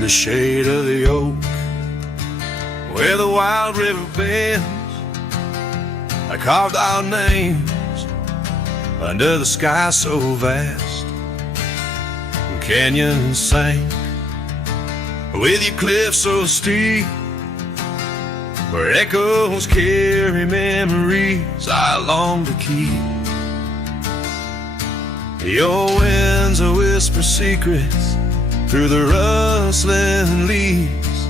in the shade of the oak, where the wild river bends. I carved our names under the sky so vast. Canyon sank with your cliffs so steep, where echoes carry memories I long to keep. Your winds will whisper secrets through the rustling leaves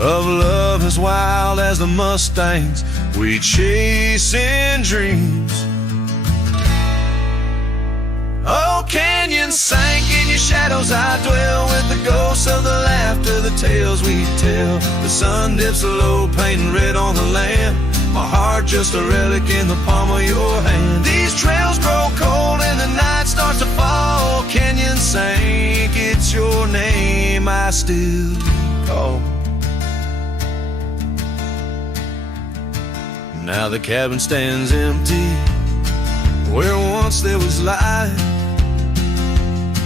of love as wild as the mustangs we chase in dreams. Oh, canyon sank in your shadows, I dwell with the ghosts of the laughter, the tales we tell. The sun dips low, painting red on the land. My heart just a relic in the palm of your hand. These trails grow cold and the night starts to fall. Canyon sank, it's your name I still call. Now the cabin stands empty where once there was light.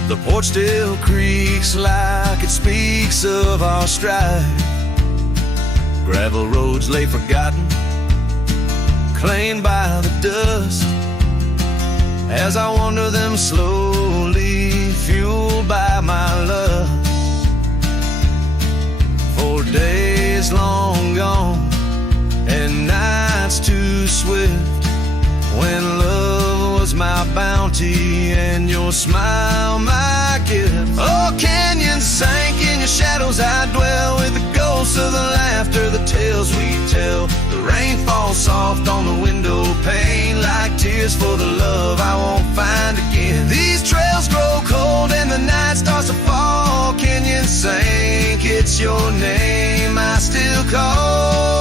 The porch still creaks like it speaks of our strife. Gravel roads lay forgotten, claimed by the dust, as I wander them slowly, fueled by my lust. For days long gone and nights too swift, when love was my bounty and your smile my gift. Oh, canyon sank in your shadows, I dwell with the ghosts of the laughter, the tales we tell. The rain falls soft on the window pane like tears for the love I won't find again. These trails grow cold and the night starts to fall. Canyon sank, it's your name I still call.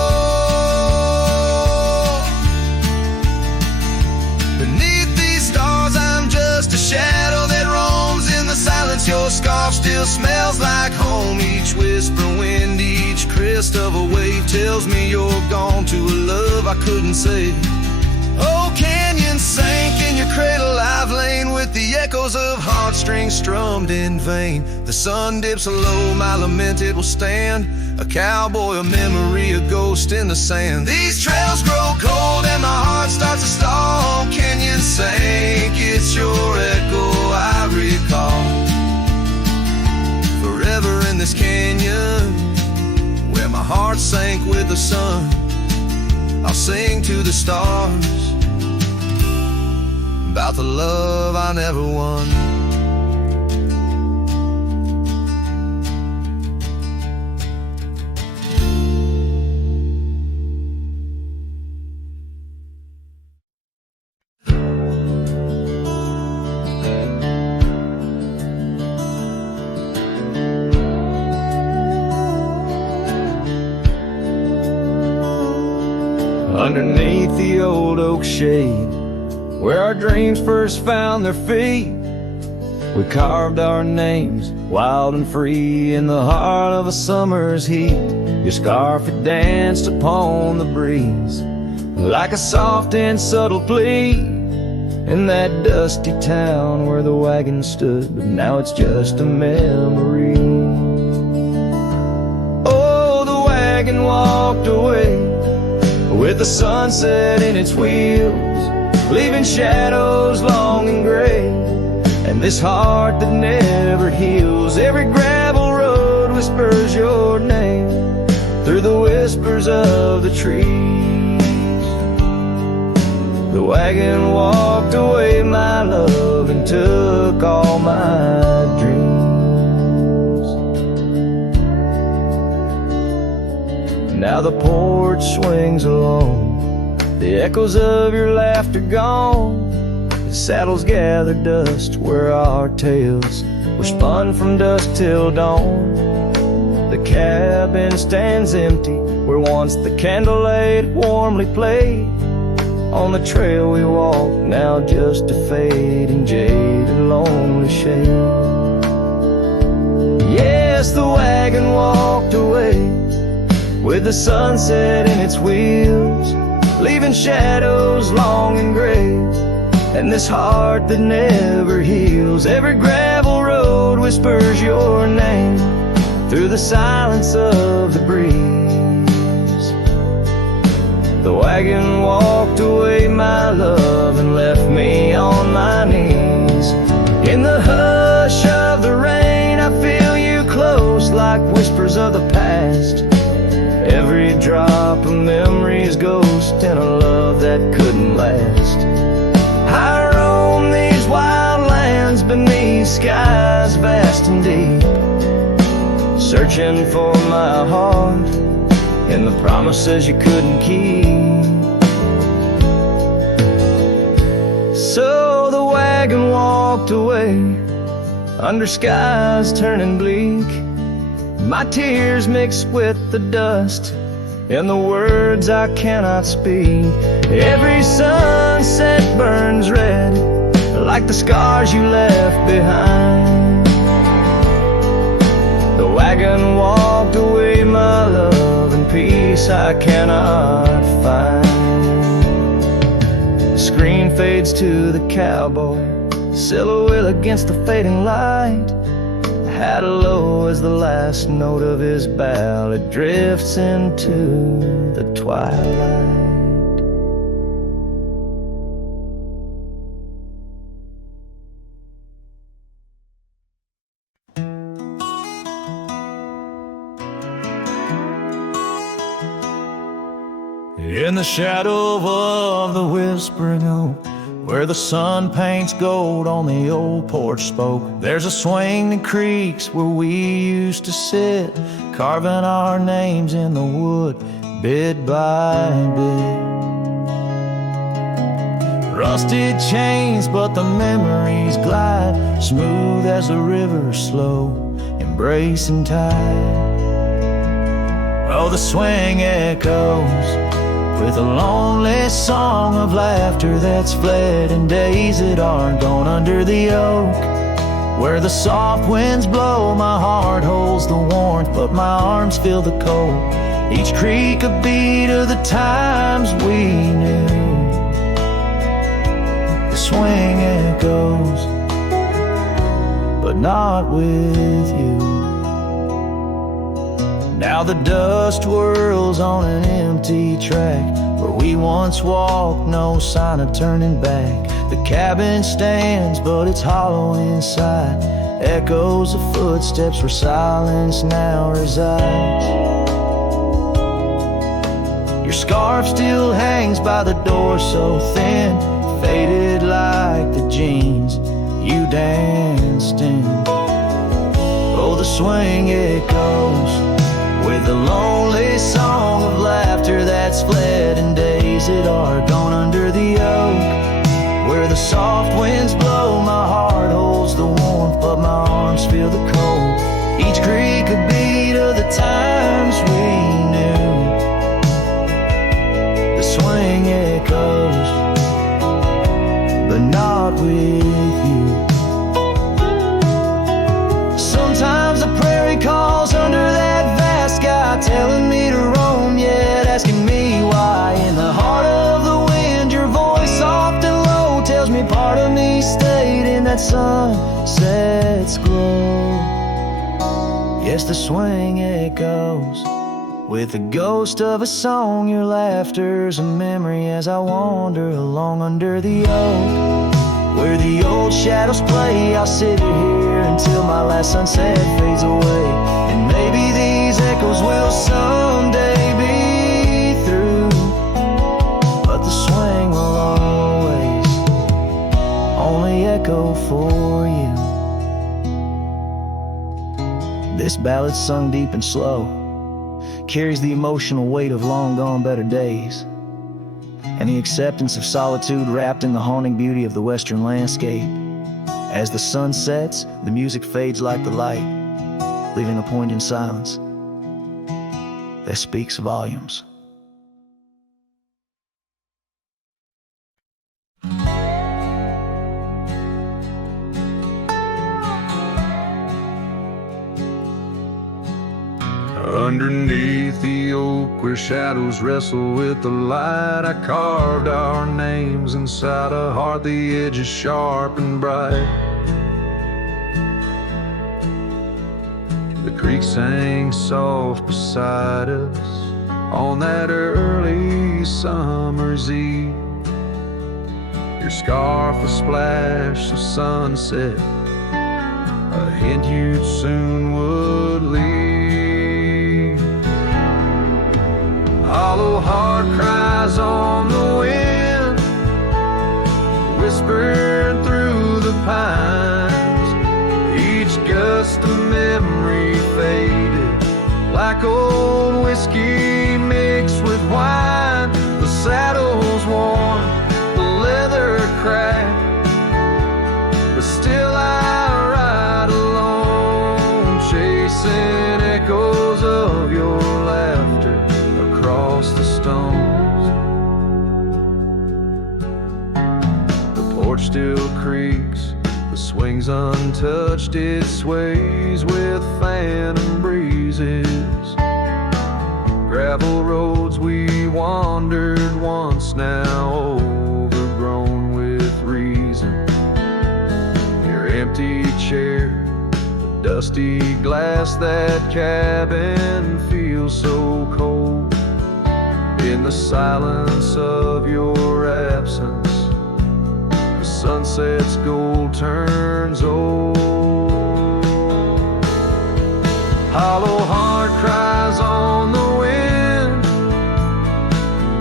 A shadow that roams in the silence. Your scarf still smells like home. Each whisper wind, each crest of a wave tells me you're gone to a love I couldn't save. Oh, canyon sank in your cradle, I've lain with the echoes of heartstrings strummed in vain. The sun dips low, my lament it will stand, a cowboy, a memory, a ghost in the sand. These trails grow cold and my heart starts to stall. Canyon sank, it's your echo I recall. Forever in this canyon, where my heart sank with the sun, I'll sing to the stars about the love I never won. Underneath the old oak shade, where our dreams first found their feet, we carved our names wild and free in the heart of a summer's heat. Your scarf had danced upon the breeze like a soft and subtle plea in that dusty town where the wagon stood, but now it's just a memory. Oh, the wagon walked away with the sunset in its wheels, leaving shadows long and gray, and this heart that never heals. Every gravel road whispers your name through the whispers of the trees. The wagon walked away, my love, and took all my dreams. Now the porch swings alone, the echoes of your laughter gone. The saddles gather dust where our tales were spun from dusk till dawn. The cabin stands empty where once the candlelight warmly played. On the trail we walk, now just a fading, jaded, lonely shade. Yes, the wagon walked away with the sunset in its wheels, leaving shadows long and gray, and this heart that never heals. Every gravel road whispers your name through the silence of the breeze. The wagon walked away, my love, and left me on my knees. In the hush of the rain, I feel you close like whispers of the past. Every drop of memory's ghost in a love that couldn't last. I roam these wild lands beneath skies vast and deep, searching for my heart and the promises you couldn't keep. So the wagon walked away under skies turning bleak. My tears mixed with the dust and the words I cannot speak. Every sunset burns red like the scars you left behind. The wagon walked away, my love, and peace I cannot find. The screen fades to the cowboy, silhouette against the fading light. Had a low as the last note of his ballad drifts into the twilight. In the shadow of the whispering oak, where the sun paints gold on the old porch spoke, there's a swing that creaks where we used to sit, carving our names in the wood, bit by bit. Rusted chains, but the memories glide, smooth as a river, slow, embracing tide. Oh, the swing echoes with a lonely song of laughter that's fled, and days that aren't gone under the oak, where the soft winds blow. My heart holds the warmth, but my arms feel the cold. Each creak a beat of the times we knew. The swing echoes, but not with you. Now the dust whirls on an empty track where we once walked, no sign of turning back. The cabin stands, but it's hollow inside, echoes of footsteps where silence now resides. Your scarf still hangs by the door, so thin, faded like the jeans you danced in. Oh, the swing echoes with a lonely song of laughter that's fled, and days that are gone under the oak, where the soft winds blow. My heart holds the warmth, but my arms feel the cold. Each creak a beat of the times we knew. The swing echoes, but not with you. Sometimes the prairie calls under that vast sky, telling me to roam, yet asking me why. In the heart of the wind, your voice soft and low tells me part of me stayed in that sunset's glow. Yes, the swing echoes with the ghost of a song. Your laughter's a memory as I wander along under the oak, where the old shadows play. I'll sit here until my last sunset fades away, and maybe these echoes will someday be through, but the swing will always only echo for you. This ballad's sung deep and slow, carries the emotional weight of long gone better days, and the acceptance of solitude wrapped in the haunting beauty of the western landscape. As the sun sets, the music fades like the light, leaving a poignant silence that speaks volumes. Underneath the oak where shadows wrestle with the light, I carved our names inside a heart the edges sharp and bright. The creek sang soft beside us on that early summer's eve. Your scarf a splash of sunset, a hint you soon would leave. Hollow heart cries on the wind, whispering through the pines. Each gust of memory faded, like old whiskey mixed with wine. The saddle's worn, the leather cracked, but still I ride alone, chasing echoes of your laughter across the stones. The porch still creaks, the swing's untouched, it sways with phantom breezes. Gravel roads we wandered once, now overgrown with reason. Your empty chair, the dusty glass, that cabin feels so cold. In the silence of your absence, the sunset's gold turns old. Hollow heart cries on the wind,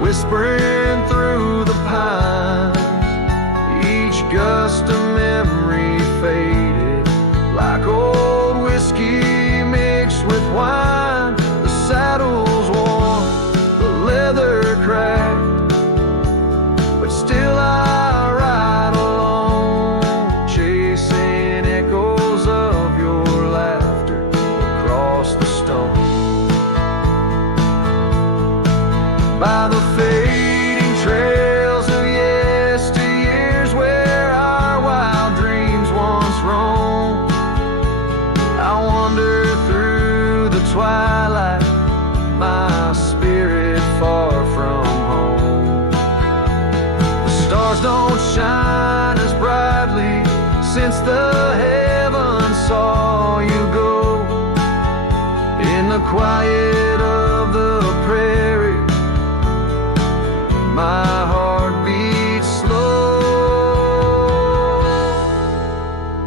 whispering through the pines. Each gust of memory faded, like old whiskey mixed with wine. The saddle's worn, the leather cracked, but still I ride alone, chasing echoes of your laughter across the stone. By the fading trails of yesteryears where our wild dreams once roamed, I wander through the twilight, my spirit far from home. The stars don't shine as brightly since the heavens saw you go. In the quiet of the prairie, my heart beats slow.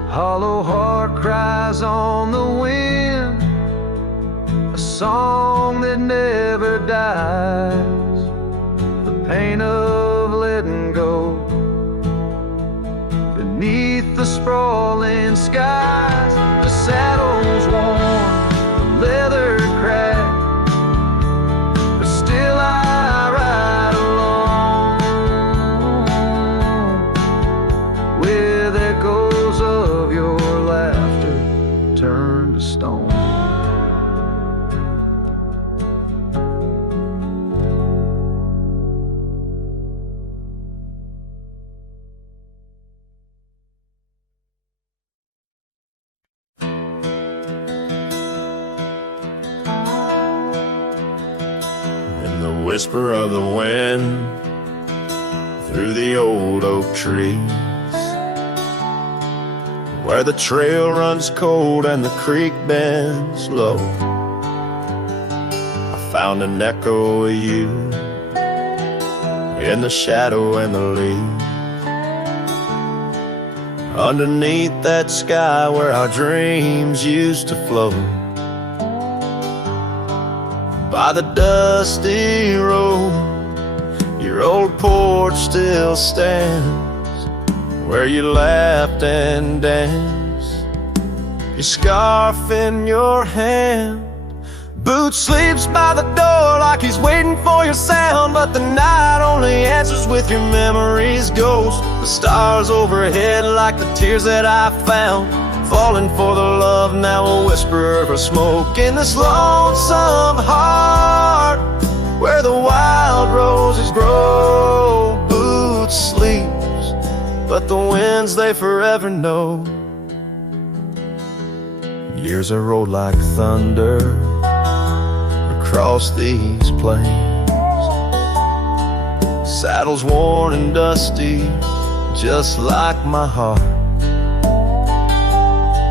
Hollow heart cries on the wind, a song that never dies. The pain of letting go beneath the sprawling skies. The saddle's worn, the leather cracked, but still I ride alone, with echoes of your laughter turned to stone. In the whisper of the wind, through the old oak trees, where the trail runs cold and the creek bends low, I found an echo of you in the shadow and the leaves, underneath that sky where our dreams used to float. By the dusty road, your old porch still stands, where you laughed and danced, your scarf in your hand. Boots sleeps by the door like he's waiting for your sound, but the night only answers with your memory's ghost. The stars overhead like the tears that I found, falling for the love now a whisper of smoke. In this lonesome heart where the wild roses grow, Boots sleeps, but the winds they forever know. Years are rolled like thunder across these plains, saddles worn and dusty just like my heart.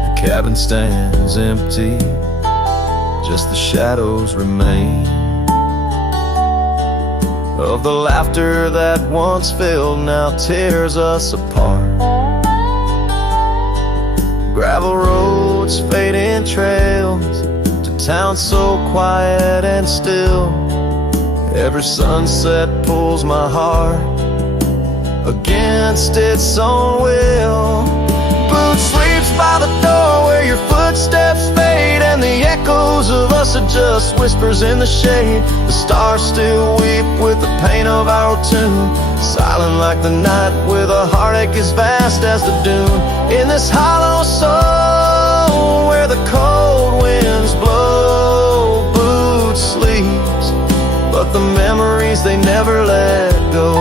The cabin stands empty just the shadows remain of the laughter that once filled, now tears us apart. Gravel roads, fading trails, to towns so quiet and still. Every sunset pulls my heart against its own will. Boot sleeps by the door where your footsteps fade, and the echoes of us are just whispers in the shade. The stars still weep with the pain of our tune, silent like the night with a heartache as vast as the dune. In this hollow soul where the cold winds blow, Boot sleeps, but the memories they never let go.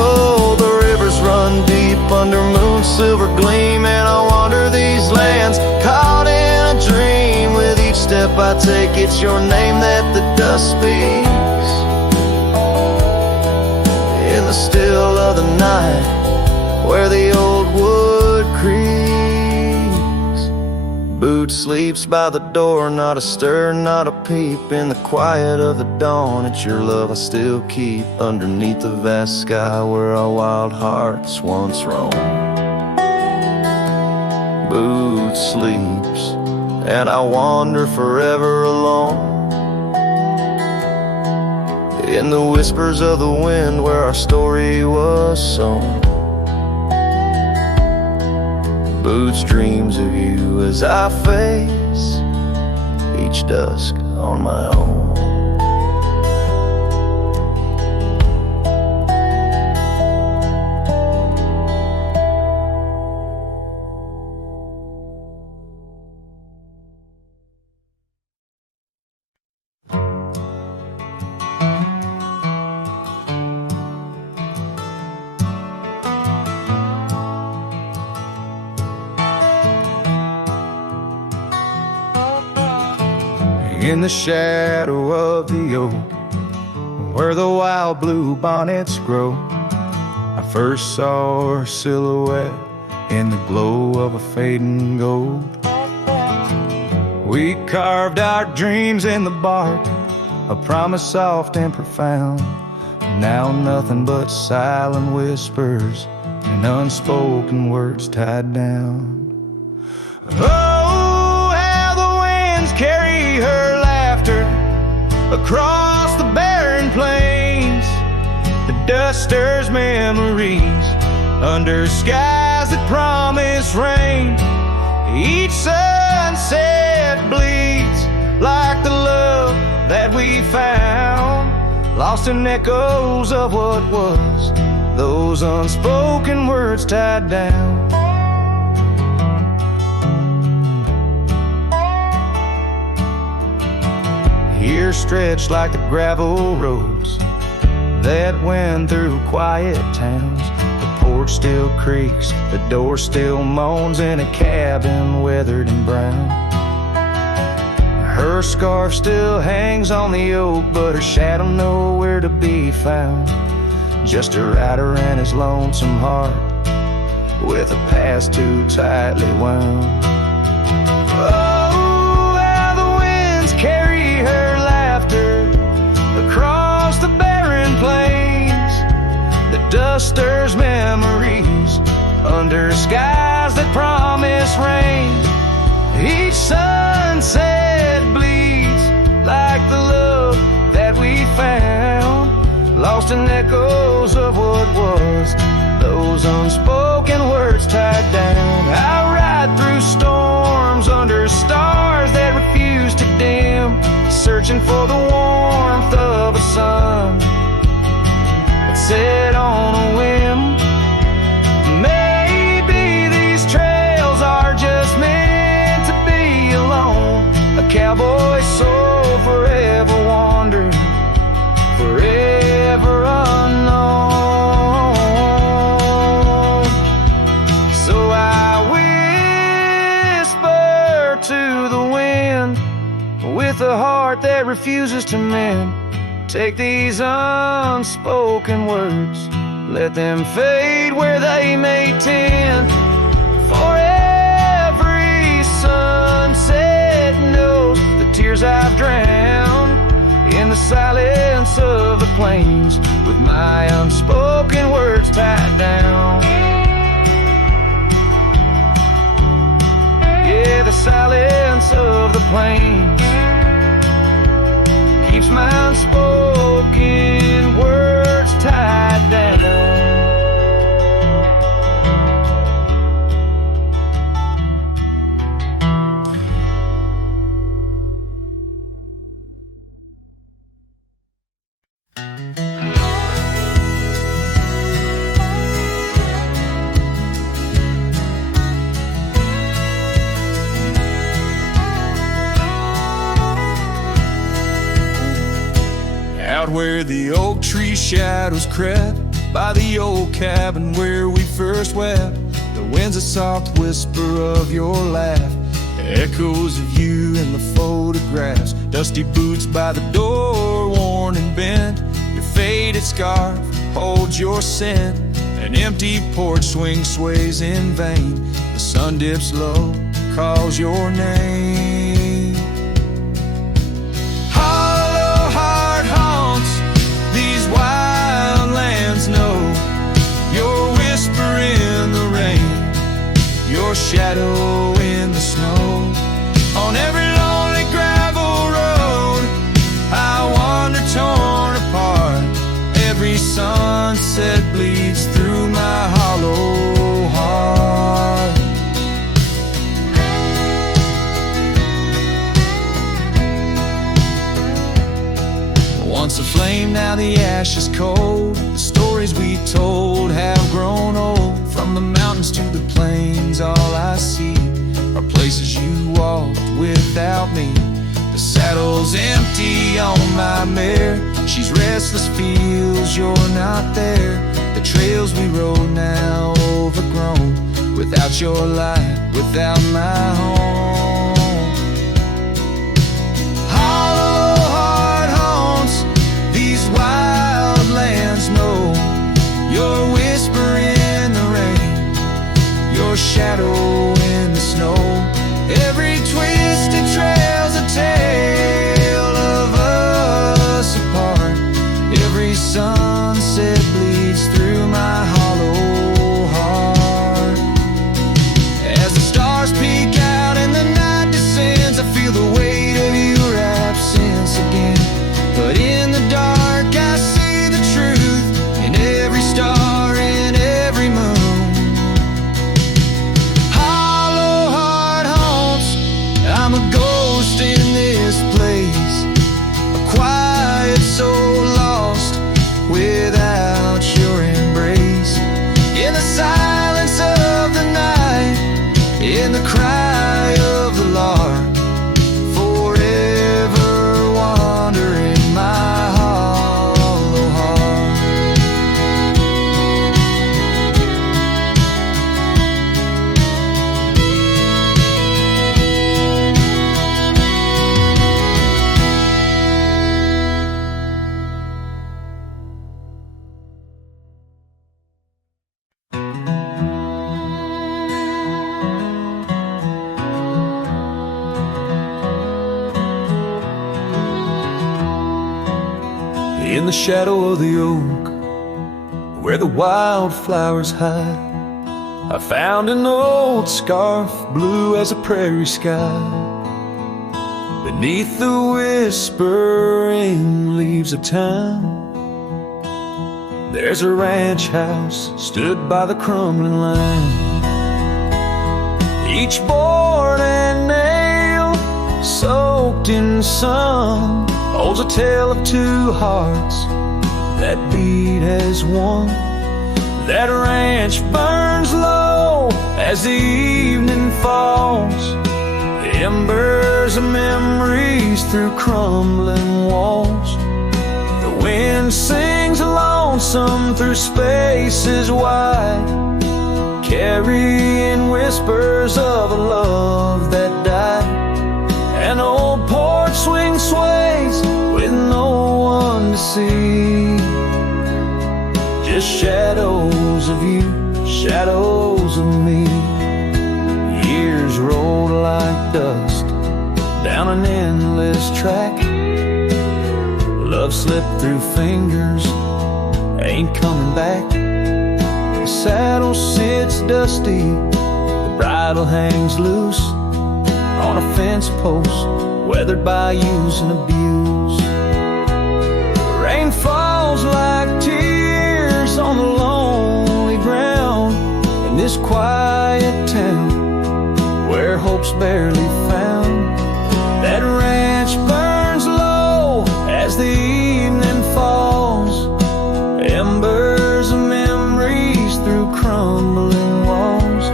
Oh, the rivers run deep under moon's silver gleam, and I wander these lands caught in a dream. With each step I take, it's your name that the dust speaks. In the still of the night where the old wood creaks, Boot sleeps by the door, not a stir, not a peep. In the quiet of the dawn, it's your love I still keep underneath the vast sky where our wild hearts once roamed. Boot sleeps, and I wander forever alone in the whispers of the wind where our story was sown. Boots dreams of you as I face each dusk on my own. In the shadow of the oak, where the wild blue bonnets grow, I first saw her silhouette in the glow of a fading gold. We carved our dreams in the bark, a promise soft and profound. Now nothing but silent whispers and unspoken words tied down. Oh, how the winds carry her laughter across the barren plains. The dust stirs memories under skies that promise rain. Each sunset bleeds like the love that we found, lost in echoes of what was, those unspoken words tied down. Here stretched like the gravel roads that went through quiet towns. The porch still creaks, the door still moans in a cabin weathered and brown. Her scarf still hangs on the oak, but her shadow nowhere to be found. Just a rider and his lonesome heart with a past too tightly wound. Oh, how the winds carry her laughter across the barren plains. The dust stirs memories under skies that promise rain. Each sunset bleeds like the love that we found, lost in echoes of what was, those unspoken words tied down. I ride through storms under stars that refuse to dim, searching for the warmth of a sun that set on a whim. Maybe these trails are just meant to be alone. A cowboy's soul forever wandered, forever unknown. So I whisper to the wind with a heart that refuses to mend. Take these unspoken words, let them fade where they may tend. For every sunset plains with my unspoken words tied down. Yeah, the silence of the plains keeps my unspoken words tied down. Out where the oak tree shadows crept, by the old cabin where we first wept, the wind's a soft whisper of your laugh, echoes of you in the photographs, dusty boots by the door, worn and bent, your faded scarf holds your scent, an empty porch swing sways in vain, the sun dips low, calls your name. Your shadow in the snow, on every lonely gravel road I wander torn apart. Every sunset bleeds through my hollow heart. Once a flame, now the ash is cold. The stories we told have grown old. From the mountains to the plains, all I see are places you walked without me. The saddle's empty on my mare, she's restless, feels you're not there. The trails we rode now overgrown, without your light, without my home. Hollow heart haunts these wild lands know your whisper in the rain, your shadow in the snow. Every twisted trail's a tale of us apart. Every sunset bleeds through my hollow heart. As the stars peek out and the night descends, I feel the weight of your absence again. But in the dark I see the truth in every star, in every moon. Hollow heart haunts, I'm a ghost in this place, a quiet soul lost without your embrace. In the silence of the night, in the cry of the lark, forever wandering my hollow heart. In the shadow of the oak, where the wildflowers hide, I found an old scarf, blue as a prairie sky. Beneath the whispering leaves of time, there's a ranch house stood by the crumbling line. Each board and nail soaked in sun holds a tale of two hearts that beat as one. That ranch burns low as the evening falls, the embers of memories through crumbling walls. The wind sings lonesome through spaces wide, carrying whispers of a love that died. An old porch swing sways with no one to see, just shadows of you, shadows of me. Years rolled like dust down an endless track, love slipped through fingers ain't coming back. The saddle sits dusty, the bridle hangs loose on a fence post, weathered by use and abuse. Rain falls like tears on the lonely ground in this quiet town where hope's barely found. That ranch burns low as the evening falls, embers of memories through crumbling walls.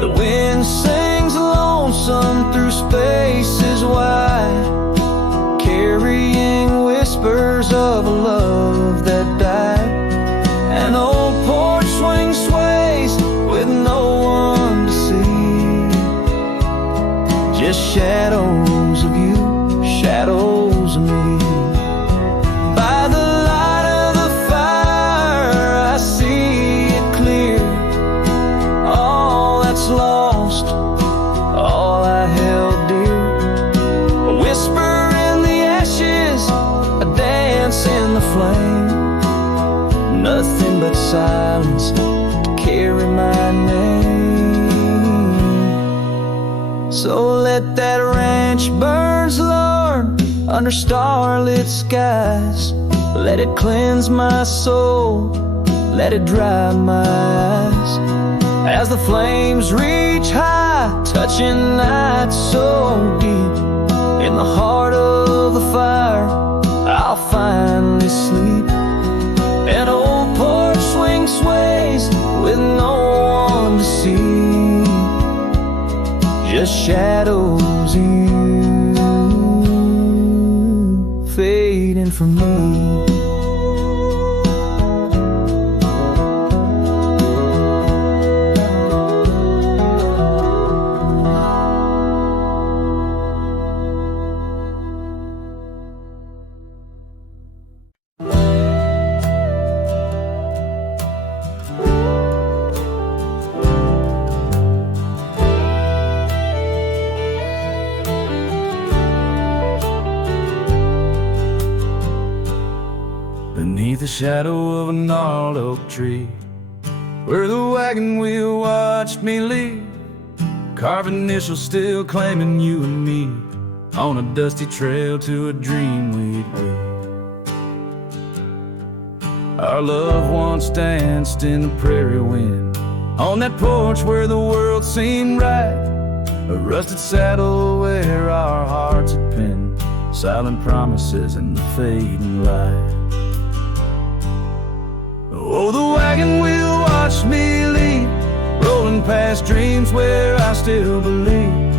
The wind sings lonesome through spaces wide, carrying whispers of a love that died. An old porch swing sways with no one to see, just shadows of you, shadows of me. By the light of the fire I see it clear, all that's lost, all I held dear. A whisper in the ashes, a dance in the flame, nothing but silence to carry my name. So let that ranch burn, Lord, under starlit skies. Let it cleanse my soul, let it dry my eyes. As the flames reach high, touching night so deep, in the heart of the fire I'll finally sleep. An old porch swing sways with no one to see, just shadows of you fading from me. Beneath the shadow of a gnarled oak tree, where the wagon wheel watched me leave, carved initials still claiming you and me, on a dusty trail to a dream we'd be. Our love once danced in the prairie wind, on that porch where the world seemed right, a rusted saddle where our hearts had pinned, silent promises in the fading light. Oh, the wagon wheel watched me leave, rolling past dreams where I still believe.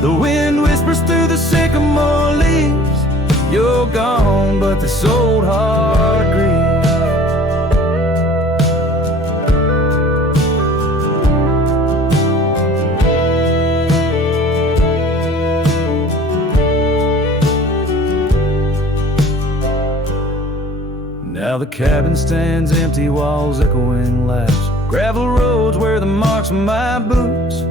The wind whispers through the sycamore leaves, you're gone, but this old heart grieves. Now the cabin stands empty, walls echoing laughs, gravel roads where the marks of my boots.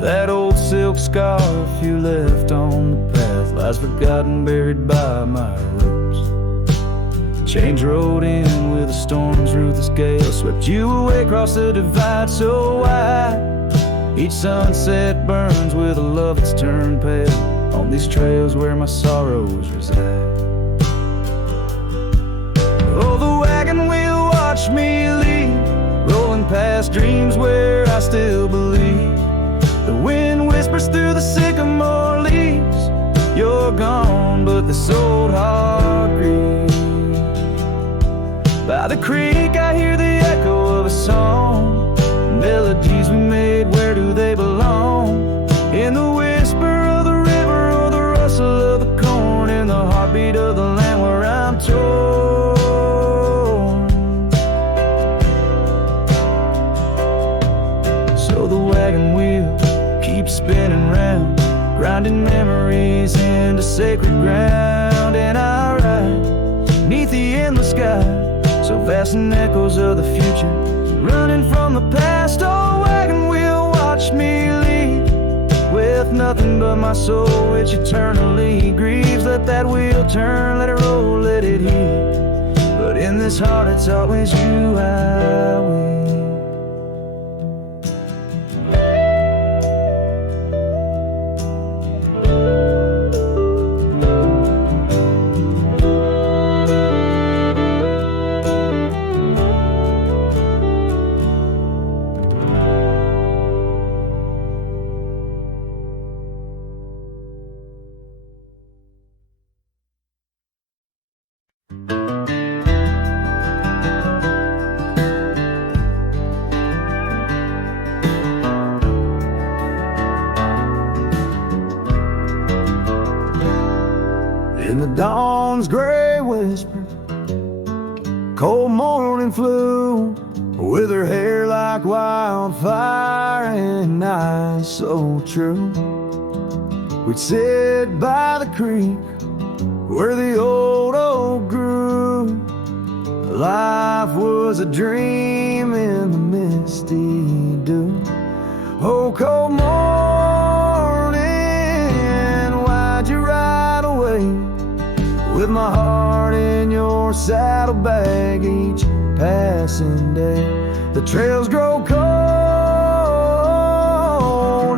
That old silk scarf you left on the path lies forgotten, buried by my roots. Change rode in with the storm's ruthless gale, swept you away across the divide so wide. Each sunset burns with a love that's turned pale, on these trails where my sorrows reside. Oh, the wagon wheel watched me leave, rolling past dreams where I still believe. The wind whispers through the sycamore leaves, you're gone, but this old heart grieves. By the creek I hear the echo of a song, melodies we made, where do they belong? In the whisper of the river or the rustle of the corn, in the heartbeat of the land where I'm torn. So the wagon wheel keeps spinning round, grinding memories into sacred ground. And I ride neath the endless sky, so vast in echoes of the future, running from the past. Oh, wagon wheel watch me leave with nothing nothing but my soul which eternally grieves. Let that wheel turn, let it roll, let it heal. But in this heart it's always you I will. In the dawn's gray whisper, cold morning flew, with her hair like wildfire and eyes so true. We'd sit by the creek where the old oak grew. Life was a dream in the misty dew. Oh, cold morning, why'd you ride away? With my heart in your saddlebag each passing day. The trails grow cold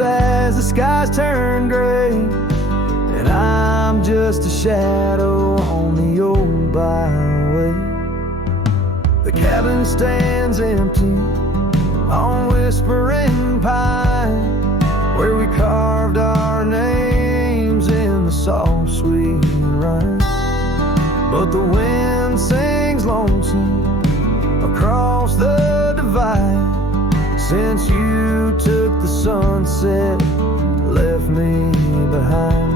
as the skies turn gray, and I'm just a shadow on the old byway. The cabin stands empty on Whispering Pine, where we carved our names in the soft sweet rime. But the wind sings lonesome across the divide, since you took the sunset, left me behind.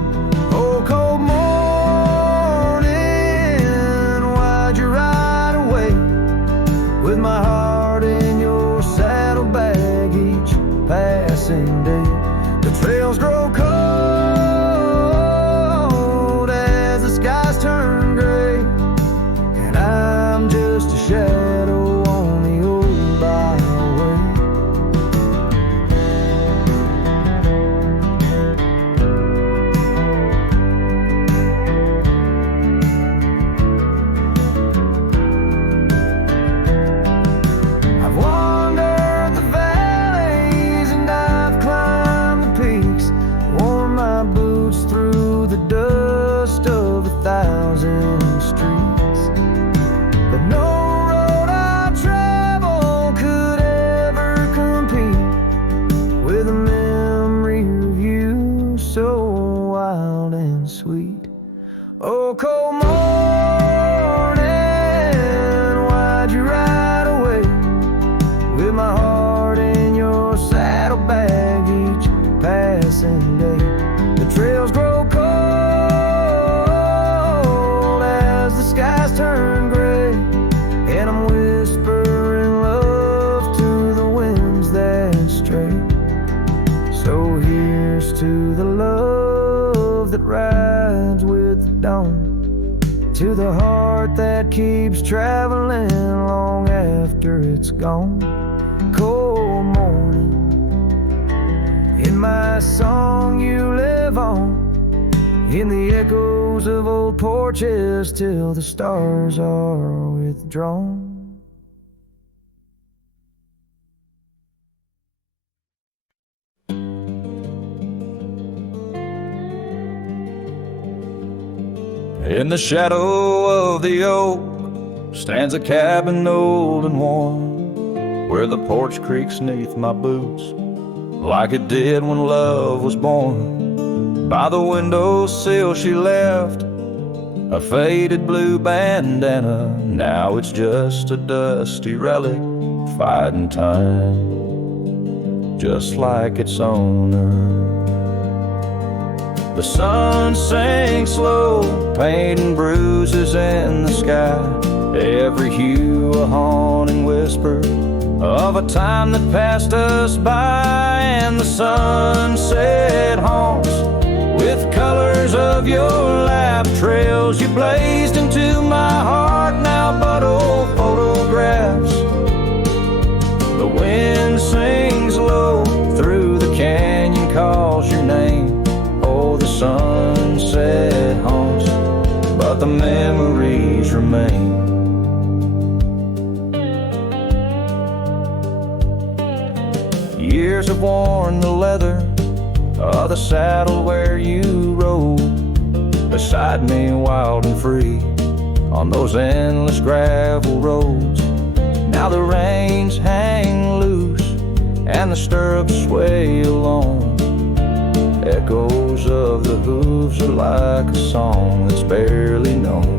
Oh, cold morning, why'd you ride away? With my heart in your saddlebag each passing day. The trails grow cold as the skies turn gray, and I'm just a shadow on the old byway. I've wandered the valleys and I've climbed the peaks, worn my boots through the dust of 1,000 streets. But no road I travel could ever compete with a memory of you so wild and sweet. Oh, cold morning, why'd you ride away? With my heart in your saddlebag each passing day. The trails grow cold as the skies turn gray, and I'm whispering love to the winds that stray. So here's to the love that rides with the dawn, to the heart that keeps traveling long after it's gone. Cold morning, in my song you live on, in the echoes of old porches till the stars are withdrawn. In the shadow of the oak stands a cabin old and warm, where the porch creaks neath my boots like it did when love was born. By the windowsill she left a faded blue bandana, now it's just a dusty relic fighting time, just like its owner. The sun sank slow, painting bruises in the sky, every hue a haunting whisper of a time that passed us by. And the sunset haunts with colors of your lap, trails you blazed into my heart, now but old photographs. The wind sings low through the canyon, calls your name, remain. Years have worn the leather of the saddle where you rode beside me, wild and free, on those endless gravel roads. Now the reins hang loose and the stirrups sway along. Echoes of the hooves are like a song that's barely known.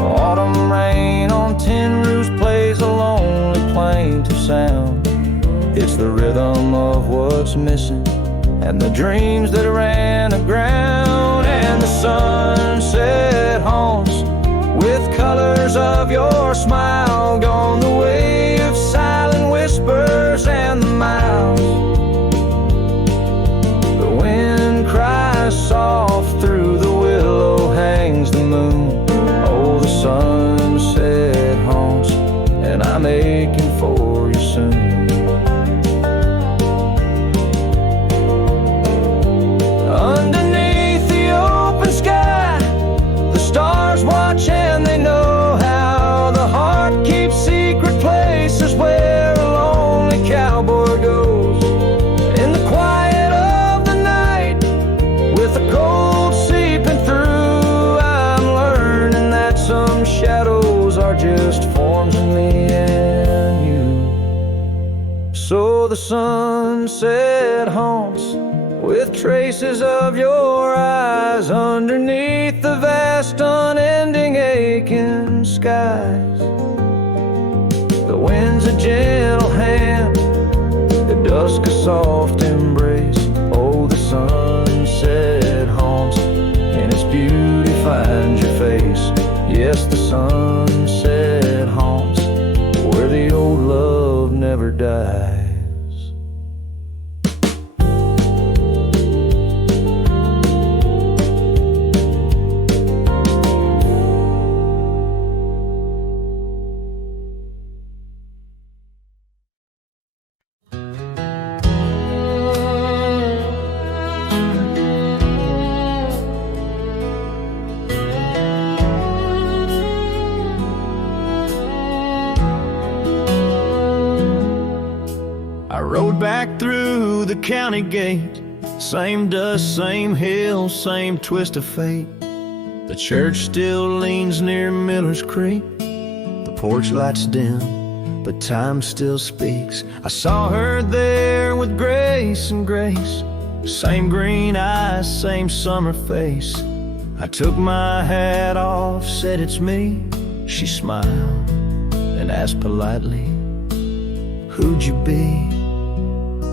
Autumn rain on tin roofs plays a lonely plaintive sound. It's the rhythm of what's missing and the dreams that ran aground. And the sunset haunts with colors of your smile, gone the way of silent whispers and the miles. The wind cries soft through the willow, hangs the moon. Oh, the sunset haunts, and I'm aching for you soon. Underneath the open sky, the stars watch and they know how the heart keeps secret places where a lonely cowboy goes. In the quiet of the night, with the cold seeping through, I'm learning that some shadows are just forms in me and you. So the sunset haunts with traces of your eyes underneath the vast, unending, aching skies. The wind's a gentle hand, the dusk a soft embrace. Oh, the sunset haunts, and its beauty finds your face. Yes, the sunset haunts where the old love never dies. Back through the county gate, same dust, same hills, same twist of fate. The church still leans near Miller's Creek. The porch lights dim, but time still speaks. I saw her there with grace and grace, same green eyes, same summer face. I took my hat off, said it's me. She smiled and asked politely, who'd you be?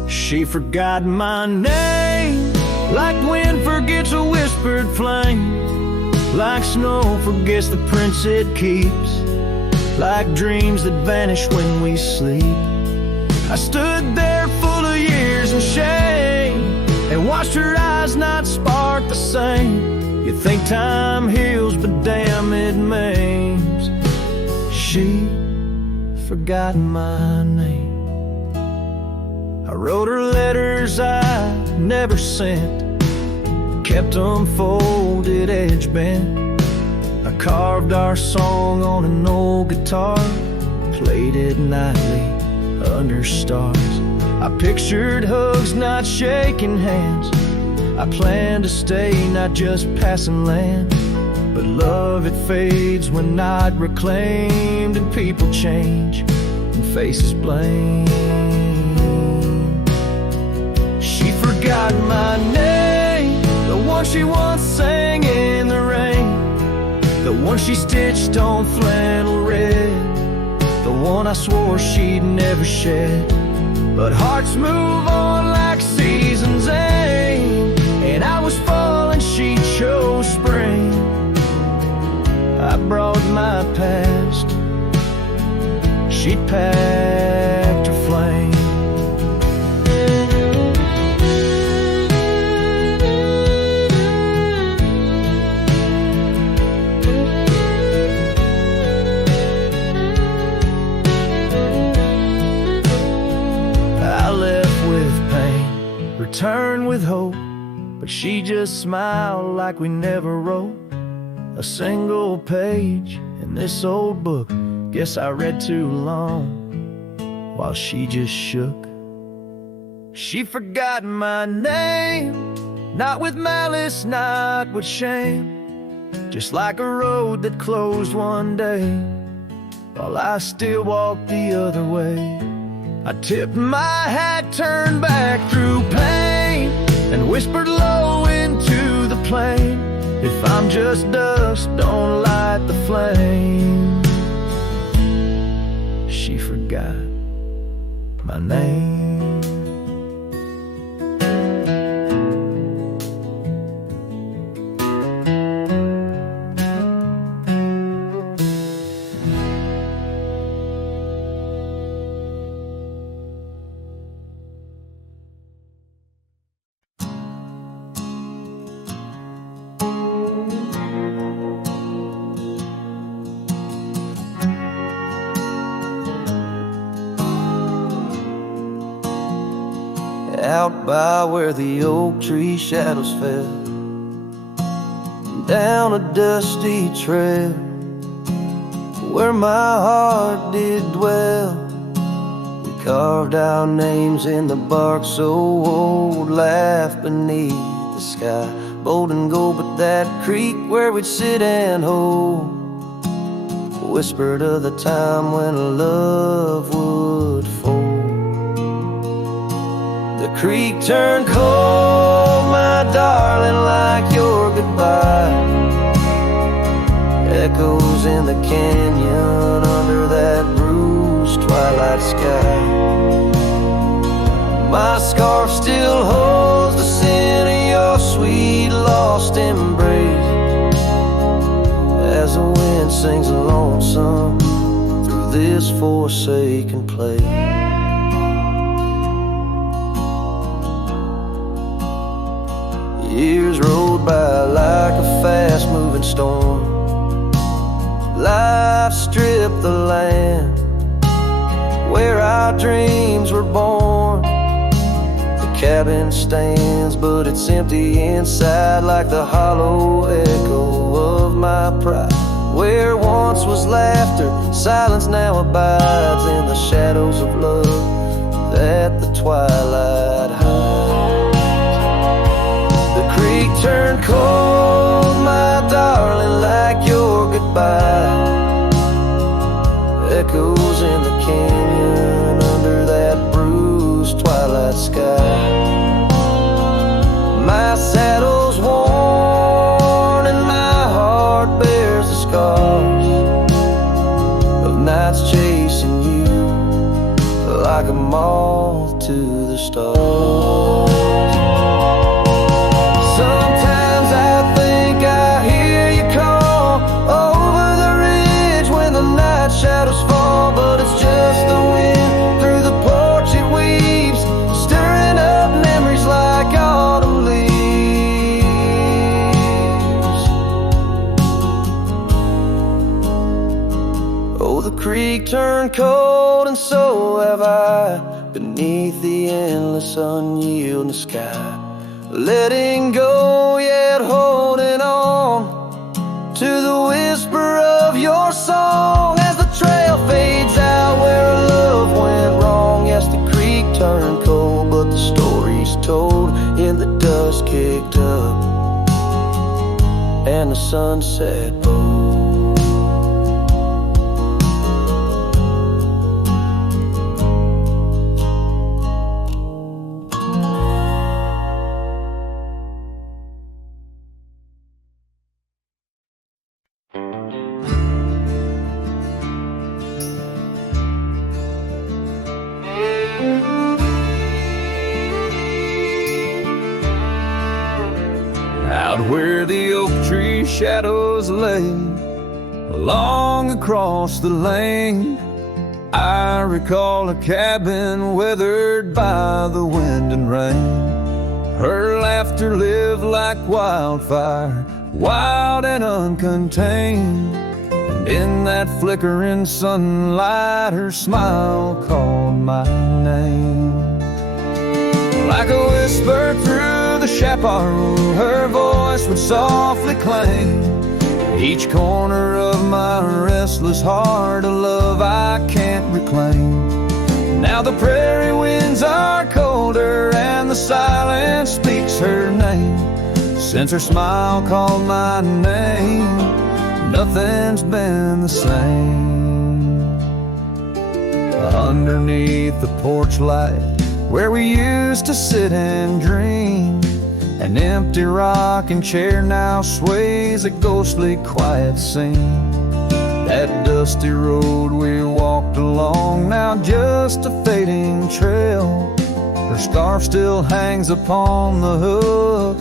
She forgot my name, like wind forgets a whispered flame, like snow forgets the prints it keeps, like dreams that vanish when we sleep. I stood there full of years and shame, and watched her eyes not spark the same. You think time heals, but damn it maims. She forgot my name. I wrote her letters I never sent, kept them folded, edge bent. I carved our song on an old guitar, played it nightly under stars. I pictured hugs, not shaking hands. I planned to stay, not just passing land. But love, it fades when not reclaimed, and people change and faces blame. She forgot my name, the one she once sang in the rain, the one she stitched on flannel red, the one I swore she'd never shed. But hearts move on like seasons aim, and I was fall and she chose spring. I brought my past, she'd packed her flame. Returned with hope, but she just smiled like we never wrote a single page in this old book. Guess I read too long while she just shook. She forgot my name, not with malice, not with shame, just like a road that closed one day while I still walked the other way. I tipped my hat, turned back through pain, and whispered low into the plain, if I'm just dust, don't light the flame. She forgot my name. Out by where the oak tree shadows fell, down a dusty trail, where my heart did dwell. We carved our names in the bark so old, laughed beneath the sky, bold and gold. But that creek where we'd sit and hold, whispered of the time when love would fold. The creek turned cold, my darling, like your goodbye. Echoes in the canyon under that bruised twilight sky. My scarf still holds the scent of your sweet lost embrace, as the wind sings a lonesome through this forsaken place. Years rolled by like a fast-moving storm. Life stripped the land where our dreams were born. The cabin stands, but it's empty inside, like the hollow echo of my pride. Where once was laughter, silence now abides in the shadows of love that the twilight hides. The creek turned cold, my darling, like your goodbye. Echoes in the canyon under that bruised twilight sky. My saddle's worn and my heart bears the scars of nights chasing you like a moth to the stars. Sometimes I think I hear you call over the ridge when the night shadows fall, but it's just the wind through the porch it weaves, stirring up memories like autumn leaves. Oh, the creek turned cold, and so have I, beneath the endless unyielding sky. Letting go, yet holding on to the whisper of your song as the trail fades out where a love went wrong. Yes, the creek turned cold, but the story's told in the dust kicked up and the sunset bold. Out where the oak tree shadows lay, along across the lane, I recall a cabin weathered by the wind and rain. Her laughter lived like wildfire, wild and uncontained, and in that flickering sunlight her smile called my name. Like a whisper through the chaparral, her voice would softly clang, Each corner of my restless heart, a love I can't reclaim. Now the prairie winds are colder and the silence speaks her name. Since her smile called my name, nothing's been the same. Underneath the porch light where we used to sit and dream, an empty rocking chair now sways a ghostly quiet scene. That dusty road we walked along, now just a fading trail. Her scarf still hangs upon the hook,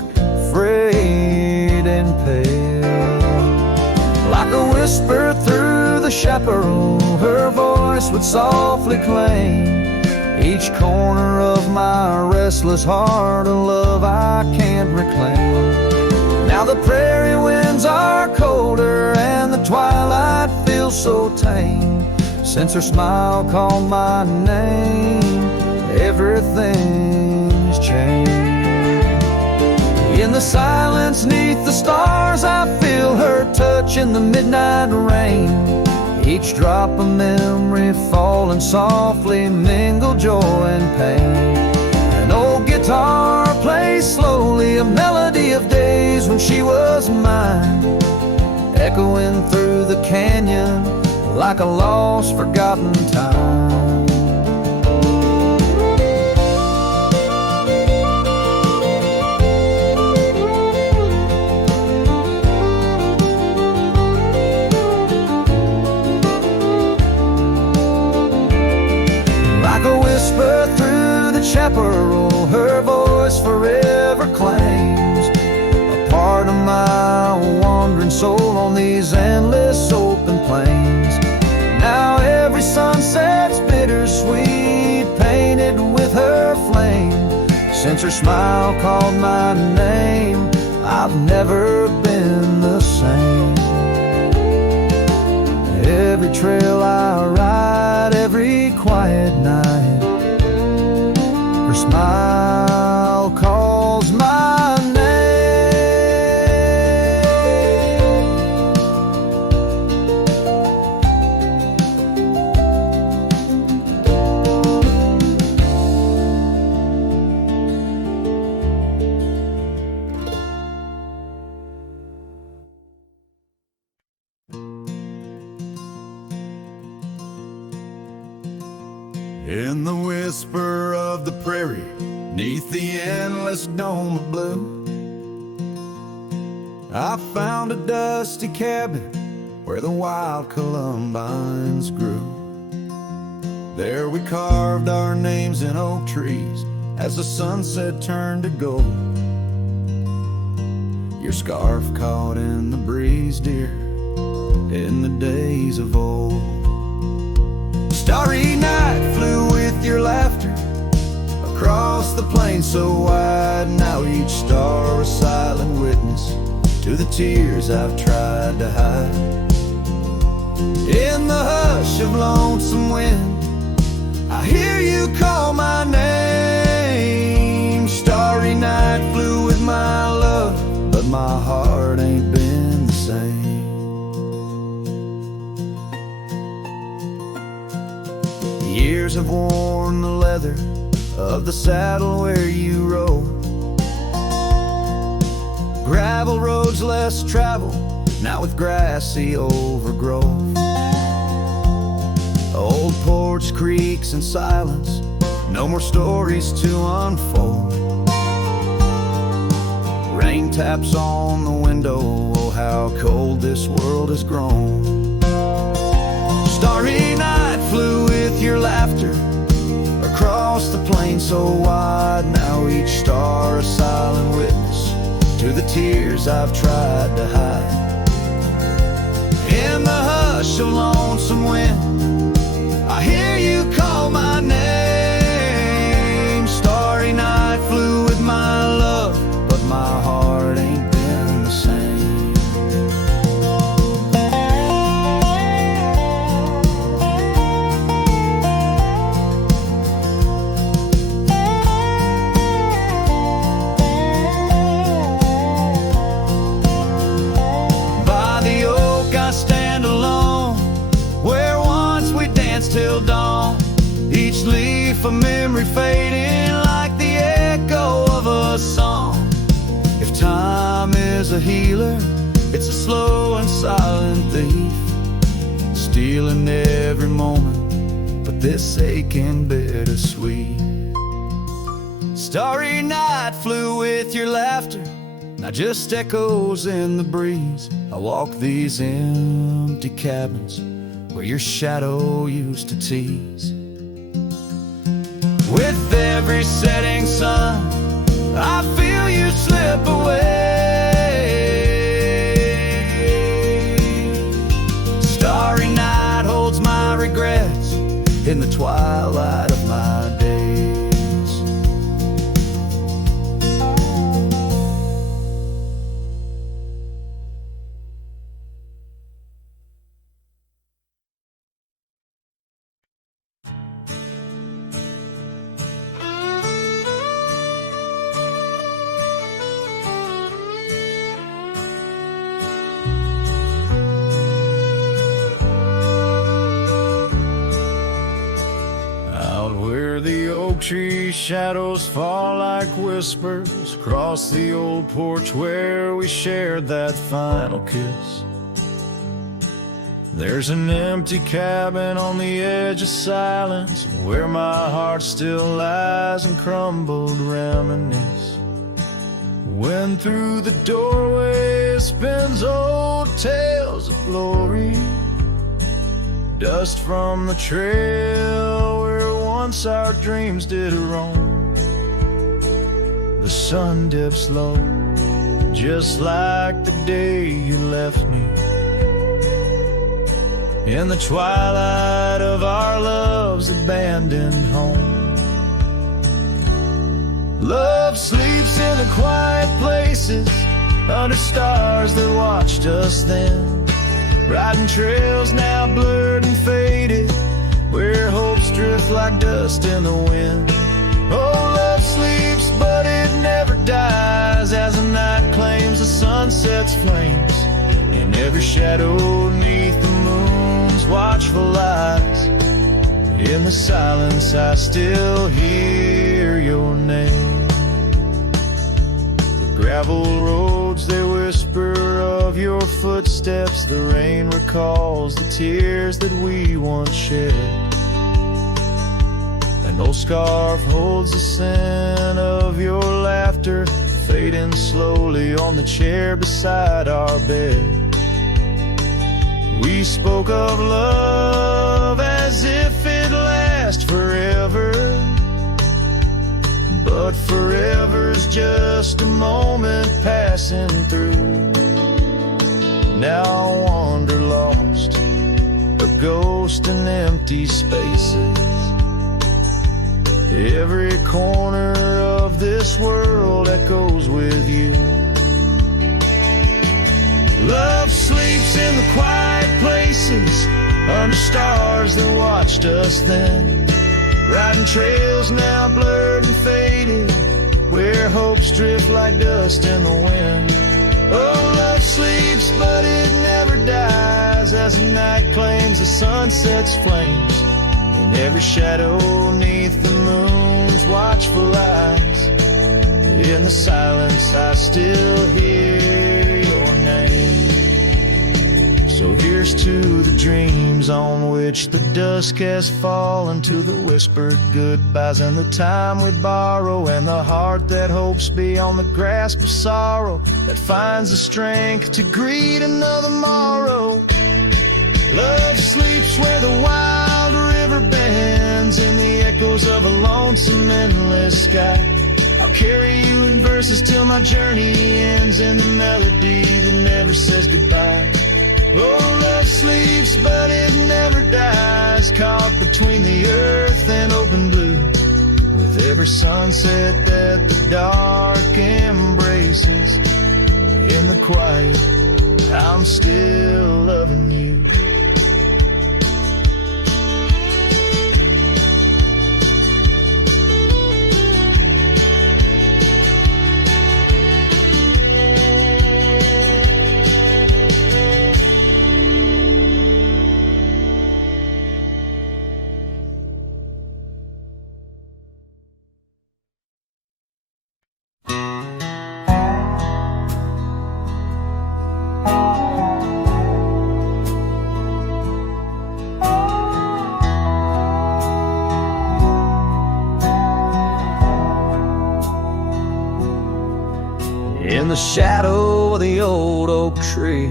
frayed and pale. Like a whisper through the chaparral, her voice would softly claim each corner of my restless heart, a love I can't reclaim. Now the prairie winds are colder and the twilight feels so tame. Since her smile called my name, everything's changed. In the silence neath the stars, I feel her touch in the midnight rain. Each drop of memory falling softly mingle joy and pain. An old guitar plays slowly a melody of days when she was mine, echoing through the canyon like a lost, forgotten time. Like a whisper through the chaparral, her voice forever claims a part of my wandering soul on these endless open plains. Now every sunset's bittersweet, painted with her flame. Since her smile called my name, I've never been the same. Every trail I ride, every quiet night, her smile calls my name. In the whisper of the prairie, neath the endless dome of blue, I found a dusty cabin where the wild columbines grew. There we carved our names in oak trees as the sunset turned to gold. Your scarf caught in the breeze, dear, in the days of old. Starry night flew with your laughter across the plain so wide. Now each star a silent witness to the tears I've tried to hide. In the hush of lonesome wind, I hear you call my name. Starry night flew with my love, but my heart ain't been the same. Years have worn the leather of the saddle where you rode. Gravel roads less traveled, now with grassy overgrowth. Old porch creaks in silence, no more stories to unfold. Rain taps on the window, oh how cold this world has grown. Starry night flew with your laughter across the plain so wide. Now each star a silent witness to the tears I've tried to hide. In the hush of lonesome wind, I hear you call my name. Starry night flew with my love, but my heart ain't been the same. By the making bittersweet. Starry night flew with your laughter, not just echoes in the breeze. I walk these empty cabins where your shadow used to tease. With every setting sun, I feel you slip away. Starry night holds my regrets in the twilight of my days. The oak tree shadows fall like whispers across the old porch where we shared that final kiss. There's an empty cabin on the edge of silence where my heart still lies in crumbled reminisce. When through the doorway spins old tales of glory, dust from the trail where once our dreams did roam. The sun dips low, just like the day you left me. In the twilight of our love's abandoned home, love sleeps in the quiet places under stars that watched us then, riding trails now blurred and faded where hopes drift like dust in the wind. Oh, love sleeps, but it never dies as the night claims the sunset's flames. In every shadow neath the moon's watchful eyes, in the silence I still hear your name. The gravel roads, they whisper of your footsteps. The rain recalls the tears that we once shed. An old scarf holds the scent of your laughter, fading slowly on the chair beside our bed. We spoke of love as if it lasts forever, but forever's just a moment passing through. Now I wander lost, a ghost in empty spaces. Every corner of this world echoes with you. Love sleeps in the quiet places under stars that watched us then, riding trails now blurred and faded where hopes drift like dust in the wind. Oh, love sleeps, but it never dies as the night claims the sunset's flames. In every shadow neath the moon's watchful eyes, in the silence I still hear your name. So here's to the dreams on which the dusk has fallen, to the whispered goodbyes and the time we borrow, and the heart that hopes beyond the grasp of sorrow, that finds the strength to greet another morrow. Love sleeps where the wild river bends, in the echoes of a lonesome endless sky. I'll carry you in verses till my journey ends, in the melody that never says goodbye. Oh, love sleeps, but it never dies, caught between the earth and open blue, with every sunset that the dark embraces. In the quiet, I'm still loving you. in the shadow of the old oak tree,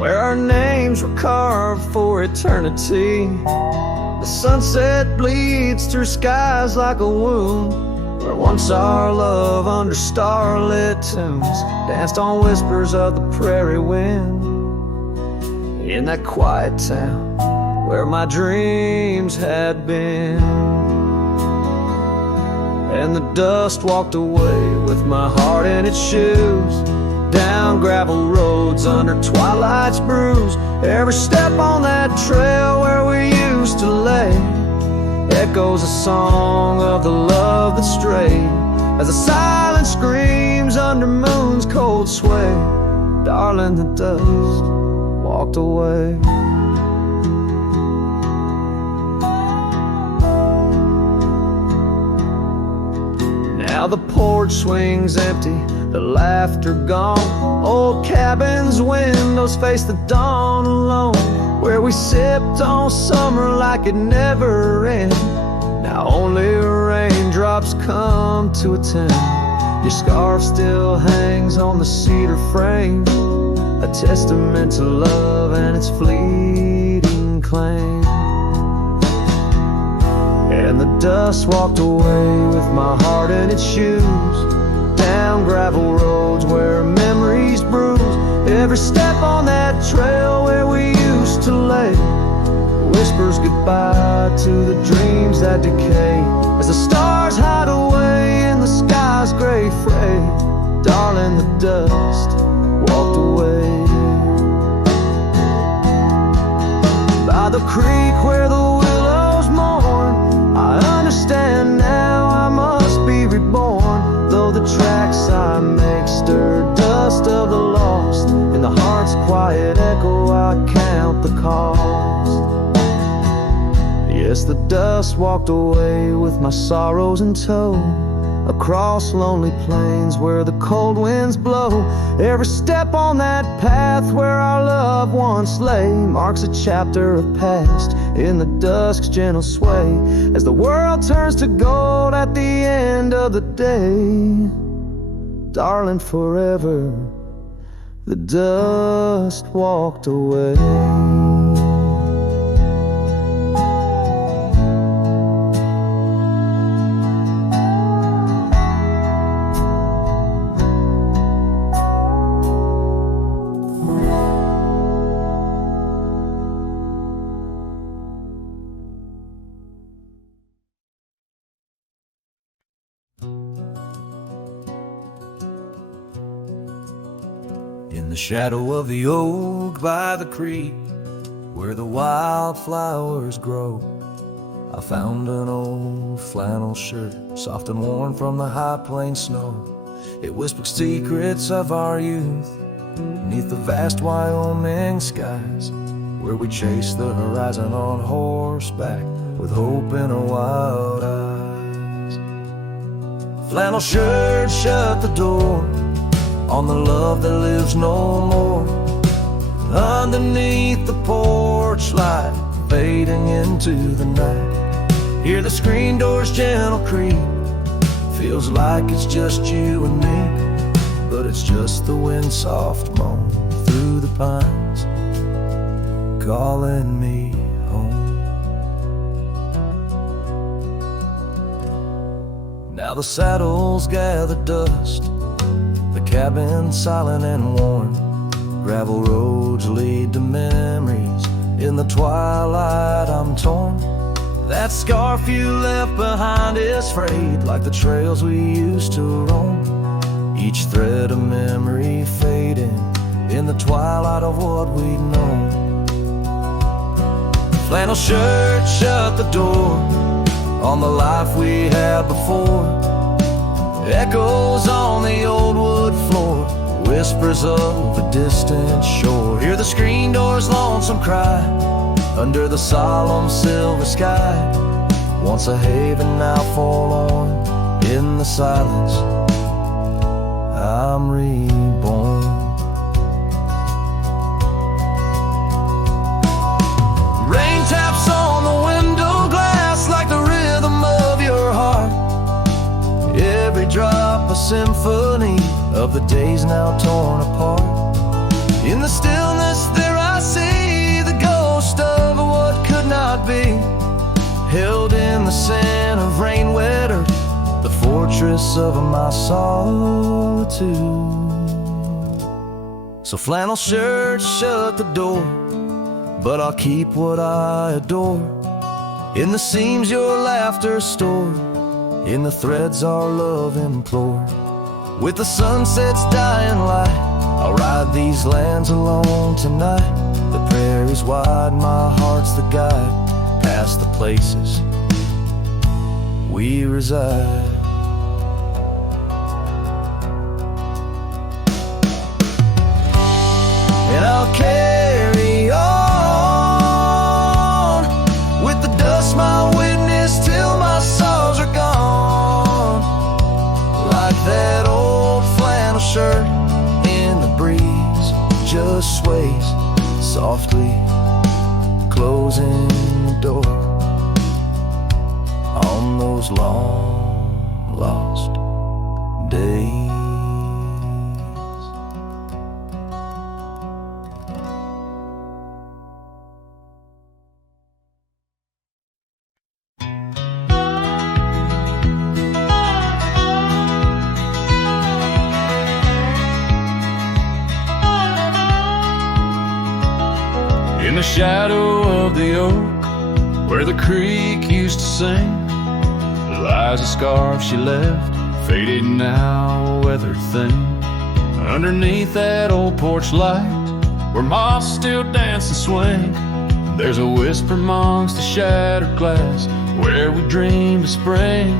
where our names were carved for eternity. The sunset bleeds through skies like a wound, where once our love under starlit tunes danced on whispers of the prairie wind. In that quiet town where my dreams had been, and the dust walked away with my heart in its shoes, down gravel roads under twilight's bruise. Every step on that trail where we used to lay echoes a song of the love that strayed, as the silence screams under moon's cold sway. Darling, the dust walked away. Now the porch swings empty, the laughter gone. Old cabins' windows face the dawn alone, where we sipped on summer like it never ended. Now only raindrops come to attend. Your scarf still hangs on the cedar frame, a testament to love and its fleeting claim. And the dust walked away with my heart in its shoes, down gravel roads where memories bruise. Every step on that trail where we used to lay whispers goodbye to the dreams that decay, as the stars hide away in the sky's gray fray. Darling, the dust walked away. By the creek where the willows mourn, I understand now I must be reborn. Though the tracks I make stir dust of the lost, in the heart's quiet echo I count the cost. Yes, the dust walked away with my sorrows in tow, across lonely plains where the cold winds blow. Every step on that path where our love once lay marks a chapter of past in the dusk's gentle sway, as the world turns to gold at the end of the day. Darling, forever the dust walked away. In the shadow of the oak by the creek, where the wildflowers grow, I found an old flannel shirt, soft and worn from the high plain snow. It whispered secrets of our youth, beneath the vast Wyoming skies, where we chased the horizon on horseback, with hope in our wild eyes. Flannel shirt shut the door on the love that lives no more, underneath the porch light fading into the night. Hear the screen door's gentle creak, feels like it's just you and me, but it's just the wind soft moan through the pines, calling me home. Now the saddles gather dust, the cabin silent and worn, gravel roads lead to memories, in the twilight I'm torn. That scarf you left behind is frayed like the trails we used to roam, each thread of memory fading in the twilight of what we'd known. Flannel shirt shut the door on the life we had before, echoes on the old wood floor, whispers of a distant shore. Hear the screen door's lonesome cry under the solemn silver sky, once a haven now forlorn. In the silence I'm reborn. Rain taps on the window glass like the rhythm of your heart, every drop a symphony of the days now torn apart. In the stillness there I see the ghost of what could not be, held in the sand of rain-wet earth, the fortress of my solitude. So flannel shirts shut the door, but I'll keep what I adore. In the seams your laughter stored, in the threads our love implored. With the sunset's dying light, I'll ride these lands alone tonight. The prairie's wide, my heart's the guide, past the places we reside. And I'll carry on with the dust my witness till my sorrows are gone. Like that old flannel shirt in the breeze, just sways softly, closing the door on those long lost days. In the shadow of the oak, where the creek used to sing, lies a scarf she left, faded now, a weathered thing. Underneath that old porch light, where moths still dance and swing, there's a whisper amongst the shattered glass, where we dreamed of spring.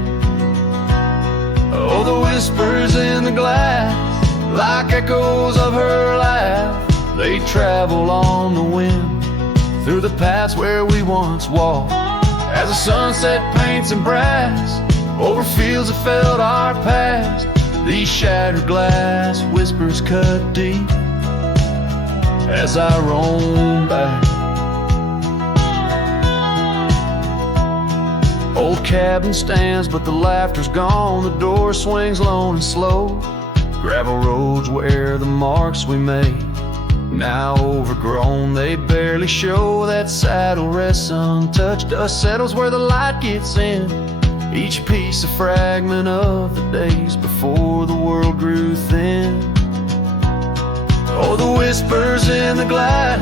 Oh, the whispers in the glass, like echoes of her laugh, they travel on the wind through the paths where we once walked. As the sunset paints in brass over fields that felt our past, these shattered glass whispers cut deep as I roam back. Old cabin stands, but the laughter's gone. The door swings lone and slow. Gravel roads where the marks we made, now overgrown, they barely show. That saddle rests untouched, dust settles where the light gets in, each piece a fragment of the days before the world grew thin. Oh, the whispers in the glass,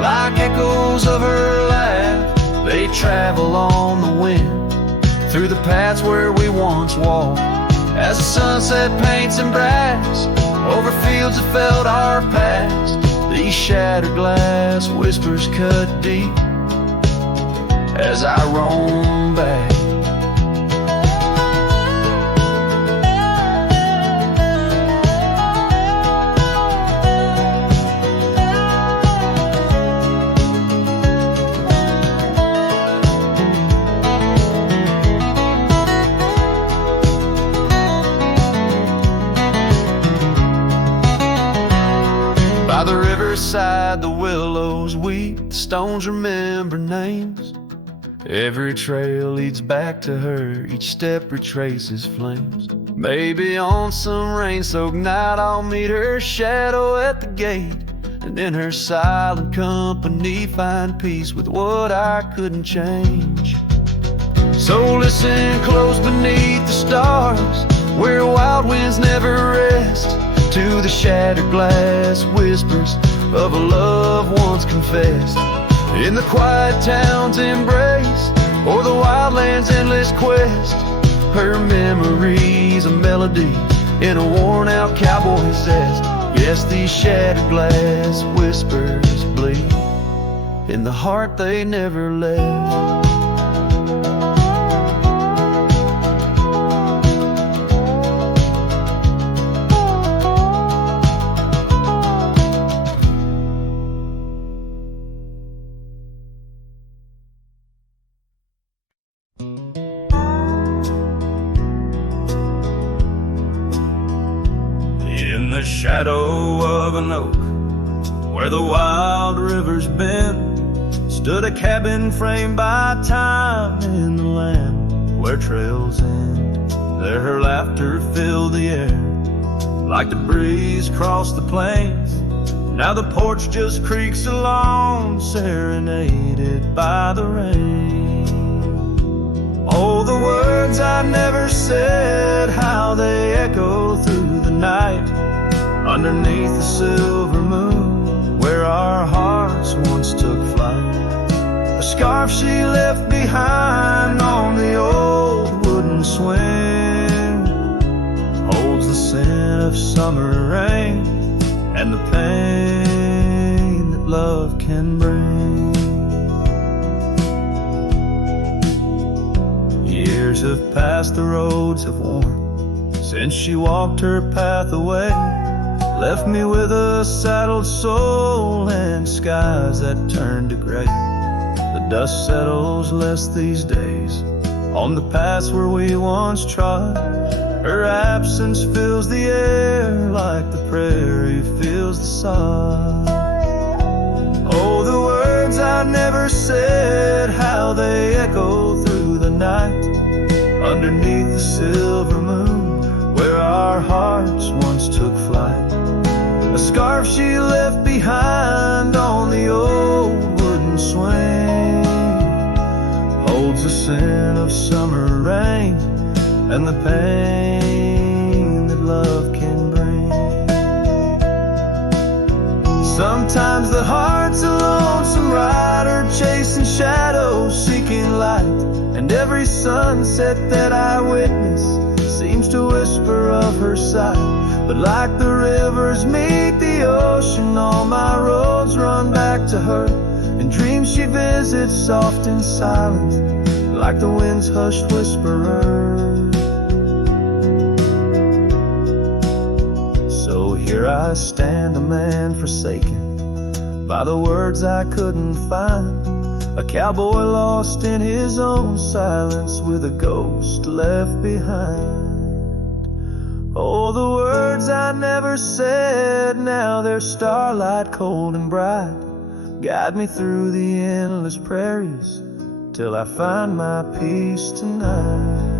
like echoes of her laugh, they travel on the wind through the paths where we once walked. As the sunset paints in brass over fields that felt our past, these shattered glass whispers cut deep as I roam back. By the riverside, the willows weep, the stones remember names. Every trail leads back to her, each step retraces flames. Maybe on some rain-soaked night I'll meet her shadow at the gate, and in her silent company find peace with what I couldn't change. So listen close beneath the stars, where wild winds never rest, to the shattered glass whispers of a love once confessed. In the quiet town's embrace, or the wildland's endless quest, her memories a melody in a worn-out cowboy zest. Yes, these shattered glass whispers bleed in the heart they never left. In the shadow of an oak, where the wild rivers bend, stood a cabin framed by time in the land where trails end. There her laughter filled the air like the breeze across the plains. Now the porch just creaks along, serenaded by the rain. Oh, the words I never said, how they echo through the night, underneath the silver moon, where our hearts once took flight. A scarf she left behind on the old wooden swing holds the scent of summer rain and the pain that love can bring. Years have passed, the roads have worn since she walked her path away, left me with a saddled soul and skies that turned to gray. The dust settles less these days on the paths where we once trod. Her absence fills the air like the prairie fills the sod. Oh, the words I never said, how they echo through the night, underneath the silver moon, where our hearts once took flight. A scarf she left behind on the old wooden swing holds the scent of summer rain and the pain that love can bring. Sometimes the heart's a lonesome rider, chasing shadows, seeking light, and every sunset that I witness seems to whisper of her sight. But like the rivers meet the ocean, all my roads run back to her. In dreams she visits soft and silent, like the wind's hushed whisperer. So here I stand, a man forsaken by the words I couldn't find, a cowboy lost in his own silence with a ghost left behind. Oh, the words I never said, now they're starlight cold and bright, guide me through the endless prairies till I find my peace tonight.